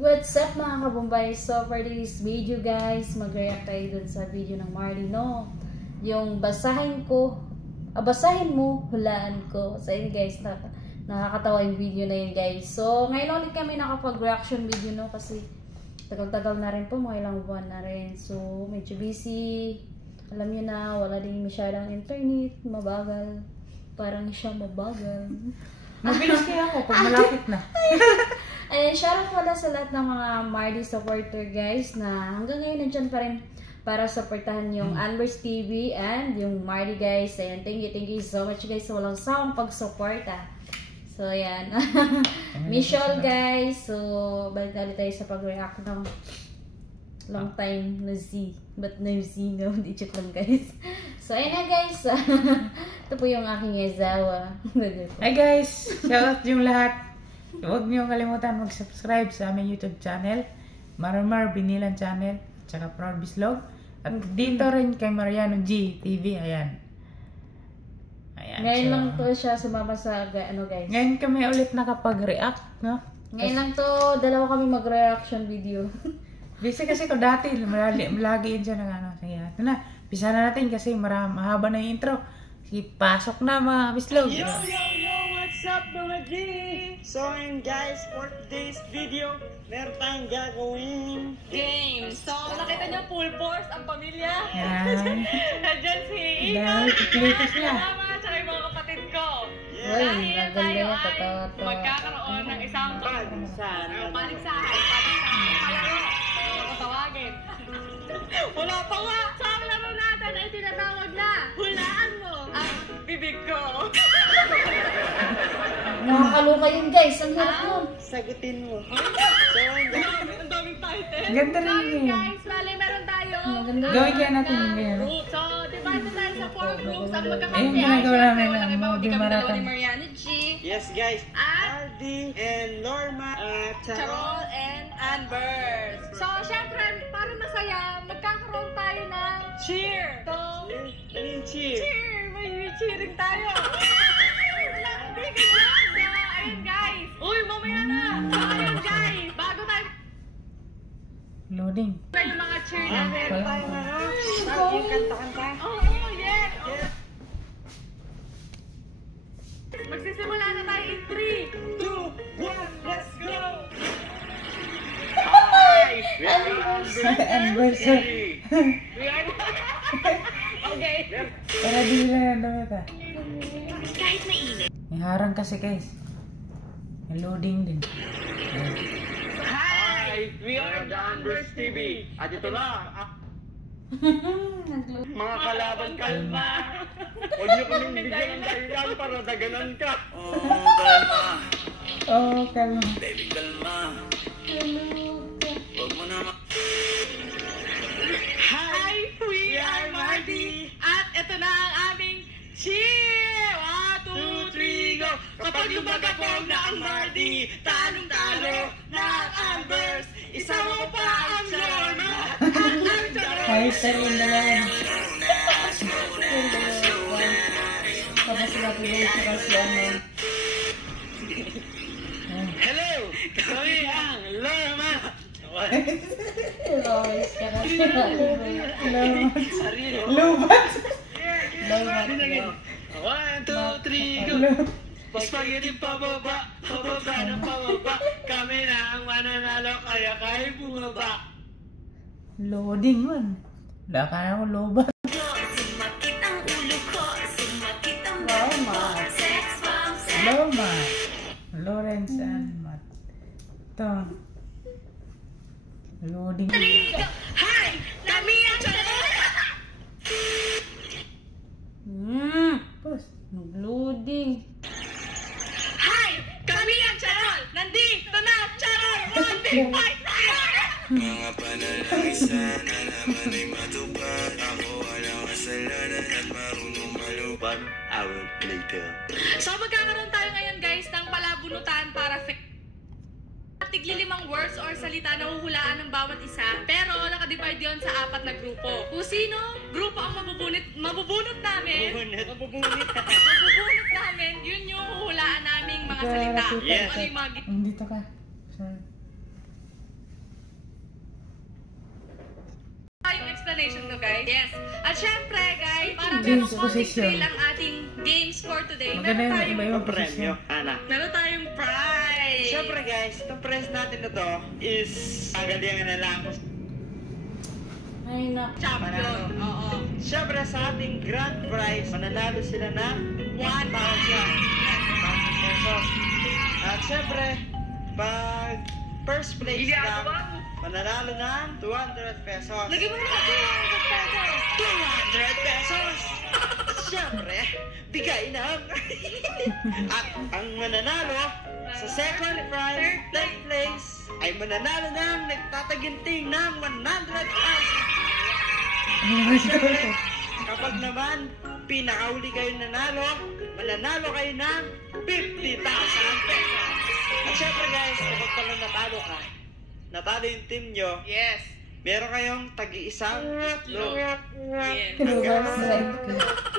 What's up mga kabumbay? So for this video guys, mag-react tayo dun sa video ng Marley, no? Yung basahin mo, hulaan ko. So yun guys, nakakatawa yung video na yun guys. So ngayon ulit kami nakapag-reaction video, no? Kasi tagal-tagal na rin po, mga ilang buwan na rin. So medyo busy. Alam niyo na, wala din masyadong internet, mabagal. Parang siya mabagal. Mabilis kaya ako pag malapit na. Ayan, shoutout pala sa lahat ng mga Marley supporter guys na hanggang ngayon nandyan pa rin para supportahan yung Anvers TV and yung Marley guys. Ayan, thank you so much guys sa walang sawang pag-suporta. So, ayan. Michelle guys. So, balik na ulit tayo sa pag-react ng long time no see. But no see, no. Di check lang guys. So, ayan na guys. Ito po yung aking asawa. Hi guys! Shoutout yung lahat. Huwag niyo kalimutan mag-subscribe sa aming YouTube channel, Marimar Binilan Channel, tsaka Proud Bislog. At dito rin kay Mariano G TV, ayan. Ngayon lang to siya sumama sa ano guys. Ngayon kami ulit nakapag-react, no? Ngayon lang to, dalawa kami mag-reaction video. Busy kasi ko dati, lagi yun siya ng ano. Sige, ito na, pisa na natin kasi mahaba na yung intro. Sige, pasok na mga Bislog. Yo! What's up mga G? So yun guys, for today's video, meron tayong gagawin games. So, nakita niyo full force ang pamilya. Yan. Nandiyan si Ina. Dahil iklitos na. Mama, tsaka yung mga kapatid ko. Uy, Dahil maganda tayo yun, ay totoo. magkakaroon ng isang paligsahan. Paligsahan. Palaro. Ano tawagin? Wala pa nga. So, ang laro natin ay tinatawag na hulaan mo ang bibig ko. Nakakaloka yun guys, ang hirap nun. Sagutin mo. So yun guys. Ang daming title. Ganda rin So, yun. guys, bali meron tayo. Maganda. Gawin kaya natin yung ganyan. Group. So, divide na tayo sa 4 groups. Ang Ayun, magkakampi ay ginagawa namin syempre, ng walang iba, movie hindi kami dalawa marathon. ni Mariana G, Yes guys. At Aldi and Norma at Charol and Anvers. So, syempre, para masaya, magkakaroon tayo ng cheer. So, Ano yung cheer? cheer! May cheering tayo. Wala, hindi ganyan. So, ayun guys. Uy, mamaya na. So, ayun guys. Bago tayo Loading. yung mga cheer Ah, natin. meron tayong ano? Yung kanta-kanta. Oo, yes. Magsisimula na tayo in 3, 2, 1, let's go! Anniversary. Okay. Para di lang ang damit ah. Kahit mainit. May harang kasi guys. May loading din. Hi! We are the Anvers TV. At ito na, mga kalaban, kalma. Huwag niyo kaming bigyan ng dahilan para daganan ka. Kalma. Oh, kalma. Baby, kalma. Huwag mo na Hi, we are Marty. At ito na ang aming cheer. 1, 2, 3, go. Kapag lumagapog na ang Marty, talong-talo na ang Anvers. Isama pa ang Norma. Kahit sa rin na lang. Tapos natin sa kasi ano. Hello! Kami ang Norma! Lois ka kasi. Lubat. Lois. 1, 2, 3, go! Spaghetti pababa, pababa ng pababa. Kami na ang mananalo, kaya kayo bumaba. Loading man. Wala ka na akong lobat. Lomat. Lawrence and Matt. Ito. Loading. Hi! Kami ang Tapos, nag-loading. Hi! Kami ang Charol! Nandito na! Charol! One, fight! Mga panalangin sana naman ay matupad. Ako walang kasalanan at marunong malupad. Hour later. So magkakaroon tayo ngayon guys ng palabunutan para tigli 5 words or salita na huhulaan ng bawat isa. Pero nakadivide yon sa 4 na grupo. Kung sino grupo ang mabubunot namin, yun yung huhulaan naming mga salita. Yes. Ano yung mga Dito ka. Sorry. donation to, guys. Yes. At syempre, guys, para Games meron konting position. thrill ang ating games for today, Maganda meron yung tayong iba-ibang Premyo, posisyon. anak. Meron tayong prize! Siyempre guys, itong prize natin na to is pagalingan na lang. Ay, na. Champion! Oo. Siyempre sa ating grand prize, mananalo sila ng 1,000! 1,000 pesos. At siyempre, pag first place lang, mananalo ng 200 pesos. Lagyan mo na 200 pesos! 200 pesos! At siyempre, bigay ng... At ang mananalo sa second prize, third place, ay mananalo ng nagtataginting ng 100,000. Siyempre, kapag naman pinakauli kayo nanalo, mananalo kayo ng 50,000 pesos. At syempre guys, kapag pala natalo yung team nyo, Yes! meron kayong tagi-isang itlog. Yes!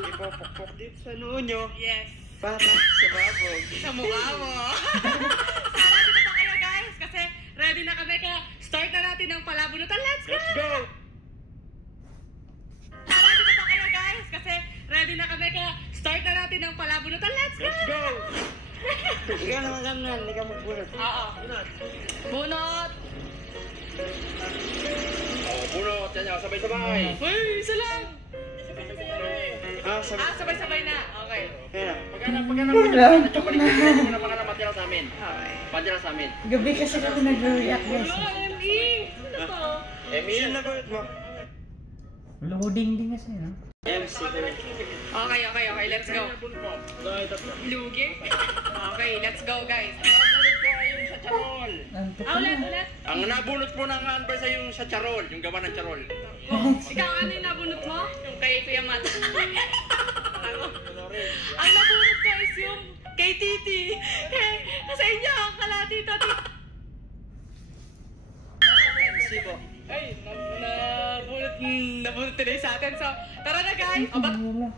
Ipopokpok dito sa noo nyo Yes! para sumabog. Sa mukha mo! Sana dito ba kayo, guys? Kasi ready na kami kaya start na natin ang palabunutan. Let's go! Let's go! Sana dito ba kayo, guys? Kasi ready na kami kaya start na natin ang palabunutan. Let's go! Let's go! Ikaw naman ganun, hindi ka magbunot. Oo. Bunot! Bunot, yan yan, sabay-sabay. Uy, isa lang! Sabay. Sabay-sabay na. Okay. Yan. Wala. Matira sa amin. Matira sa amin. Gabi kasi kami nag-react guys. Emmy! Ano to? Sino na bunot mo? Loading din kasi, no? MC. Okay. Let's go. Lugi? Okay, let's go, guys. Nabunot ko ay yung sa charol. Ulit. Ang nabunot mo ng Anvers ay yung sa charol, yung gawa ng charol. Ikaw, ano yung nabunot mo? Yung kay Kuya Mat. Ang nabunot ko is yung kay Titi. Sa inyo, ang kalati, Tati. MC po. Ay, nabunot today sa atin. So, tara na, guys. Wala.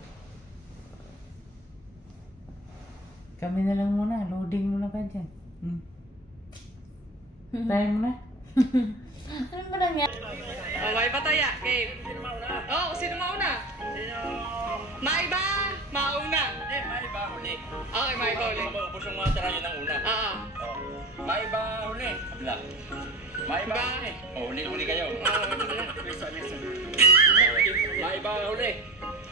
Kami na lang muna. Loading muna ka dyan. Try mo na. Ano ba nangyari? Okay, pataya. Game. Oh, sino mauna? Maiba, mauna. Hindi, maiba huli. Okay, maiba ulit. Maubos yung mga tira yun ng una. Oo. Maiba huli. Kabila. Maiba Ba? huli. Huli kayo. Maiba huli.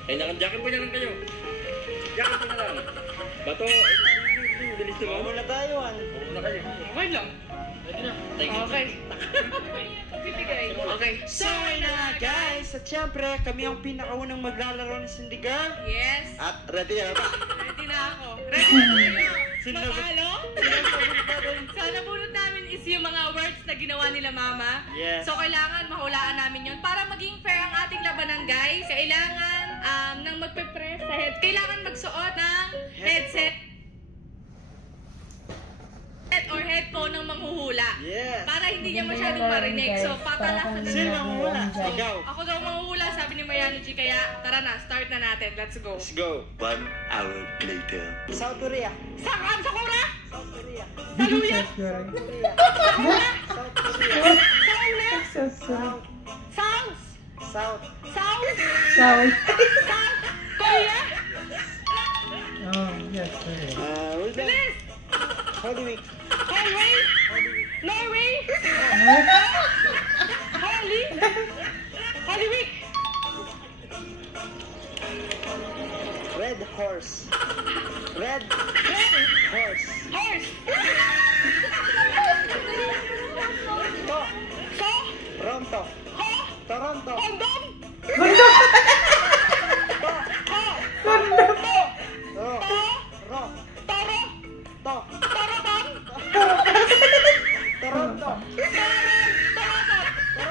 Eh, nakajakin po niya lang kayo. Jakin po na lang. Bato. Bilis na ba? Muna tayo, Muna kayo. Okay lang. Pwede na. Thank you. Okay. Bibigay. Okay. So, ayun na nga guys. At syempre, kami ang pinakaunang maglalaro ng Sindigan. Yes. At ready na ba? Ready na ako. Ready na kayo. Sino na ba? Matalo? So, nabunot namin is yung mga words na ginawa nila mama. Yes. So, kailangan mahulaan namin yun. Para maging fair ang ating labanan, guys, kailangan nang magpe-press sa head. Kailangan magsuot ng headset or headphone ng manghuhula. Yes. Para hindi niya masyadong marinig. So, patalasan Sino na. ang muna? Ikaw. Ako daw manghuhula, sabi ni Mariano G. Kaya, tara na, start na natin. Let's go. Let's go. 1 hour later. South Korea. Saan? Sa Kura? South Korea. Sa Luya? South Korea. Sa ulit? South. South? South. South? South. South? Korea? Oh, yes, sorry. Where's that? Bilis! Holy Week. Norway? Norway? Holy Week? Red horse. Red horse. Horse? To. So? Toronto. Ho? Toronto. Condom? Ro. Ro. Toro? To. Toroton? Toronto.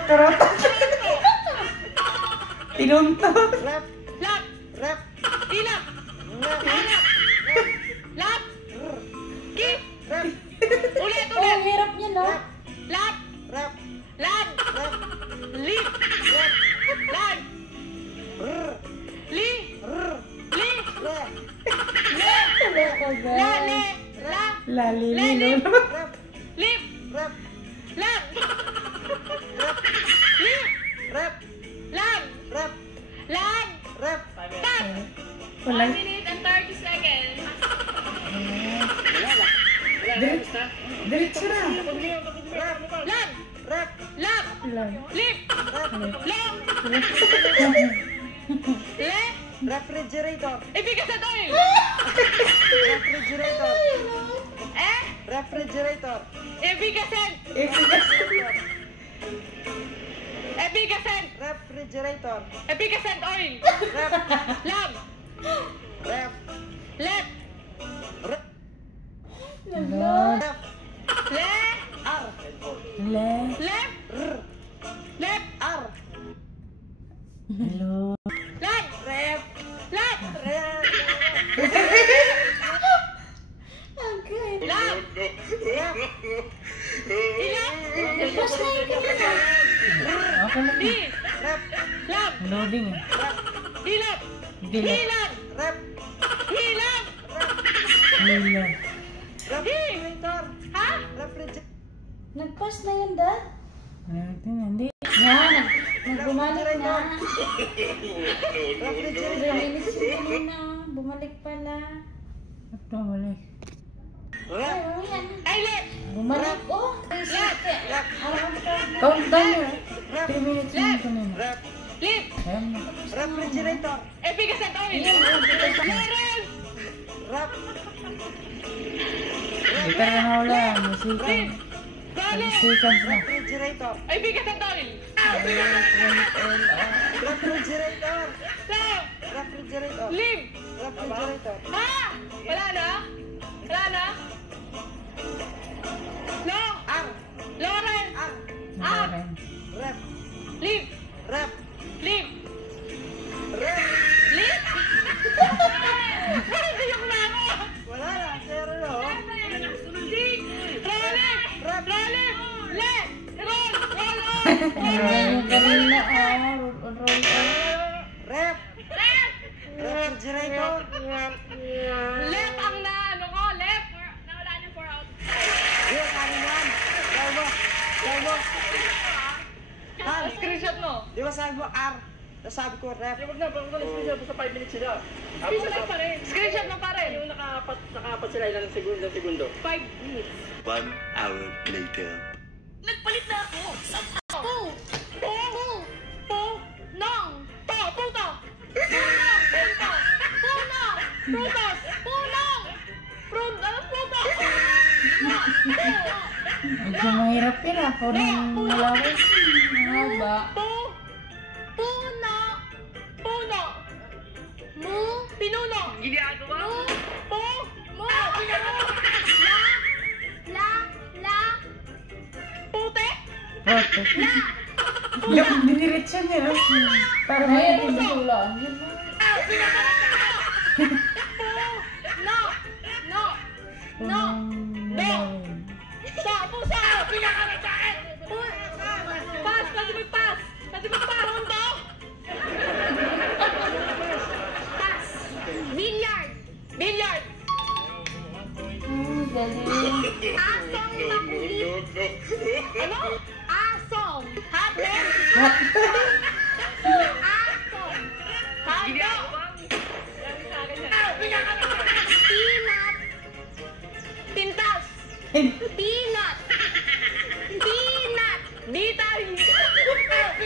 Karotan. Tinunto. Rep. Lap? Rep. Ilap? Rep. Ilap? Lap? Kip? Rep. Ulit, Oh, ang hirap niya, no? Lap? Rep. Lad? Rep. Lip? Rep. Lad? Rr. Li? Rr. Li? Re. Le? Ano ba, La? guys? Le? La? Lalili, Lelip? no? Rep. Lip? Rep. Lap? Rep. Lip? Rep. Lab? Lab. Rep. Lab. Lang. Lip. Long. Le. Refrigerator. Efficacent oil. Refrigerator. Eh. Refrigerator. Efficacent. Efficacent. Refrigerator. Efficacent oil. Rep. Lab. Rep. Lep. Rep. Lord. Rep. Le. R. Le. Lep. R. Lep. R. Hello. Lab. Rep. Lab. Rep. Lab. Rep. Ilap. Tapos na yung kanina. Okay lang. Di. Rep. Lab. Loading eh. Rep. Hilap. Dilap. Hilap. Rep. Hilap. Hilap. Refrigerator. Ha? Refrigerator. Nag-pass na yun, Dad? Ano ito? Hindi. Yan, nagbumalik na. Refrigerator. 3 minutes yung kanina. Bumalik pala. Ito, balik. Ay, Rep. mamaya na. Ay, lep. Bumalik. Oh, alam mo ka. Countdown eh. 3 minutes lang kanina. Rep. Lip. Ayan na. Refrigerator. Efficacent oil. Lawrence. Rep. Hindi ka na wala. Musikan. Rolling. Musikan na. Refrigerator. Efficacent oil. Refrigerator. Lab. Refrigerator. Lip. Refrigerator. Ha? Wala na? Wala na? Long. R. Lawrence. R. Up. Rep. Lip. Rep. Lip. Rep. Lip. Hindi yung laro. Wala na. Zero na. Oh. Rolling. Rep. Rolling. Le. Roll. Roll on. Yung kanina, roll on. Rep. Refrigerator. Lep ang na ano ko. Lep. Nawala niyo 4 out. Yun, kanin yan. Sabi mo. Sabi mo. Screenshot mo. Di ba sabi mo R? Tapos sabi ko rep. Huwag na, screenshot sa 5 minutes sila. Screenshot pa rin. Screenshot mo pa rin. Yung nakapat sila ilang segundo. 5 minutes. 1 hour later. Nagpalit na ako. Po. Po. Po. Nong. Po. Puto. Punong. Punto. Puno. Prutos. Punong. Puto. Medyo mahirap yun ako ng malawin. Haba. Po. Puno. Puno. Mu. Pinuno. Ginagawa? Mu. Po. Mu. La. Pute. Protest. Yung diniretso niya. Para Ay, may ano sa ulan? No. No. No. malawin. Pusa. Bigyan ka na sa akin. Pass. Pwede mag-pass. Punto. Pass. Billiard. Galing. Asong nakulit. Ano? Asong. Hotdog. Asong. Hotdog. Peanut. Tintas. Peanut. Bitay. Peanut.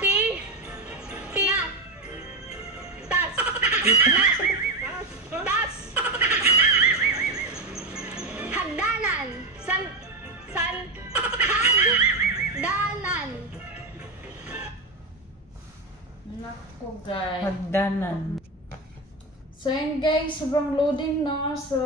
Peanut. Tas. Tas. Hagdanan. Hagdanan. Naku, guys. Hagdanan. So, yun guys, sobrang loading na. So,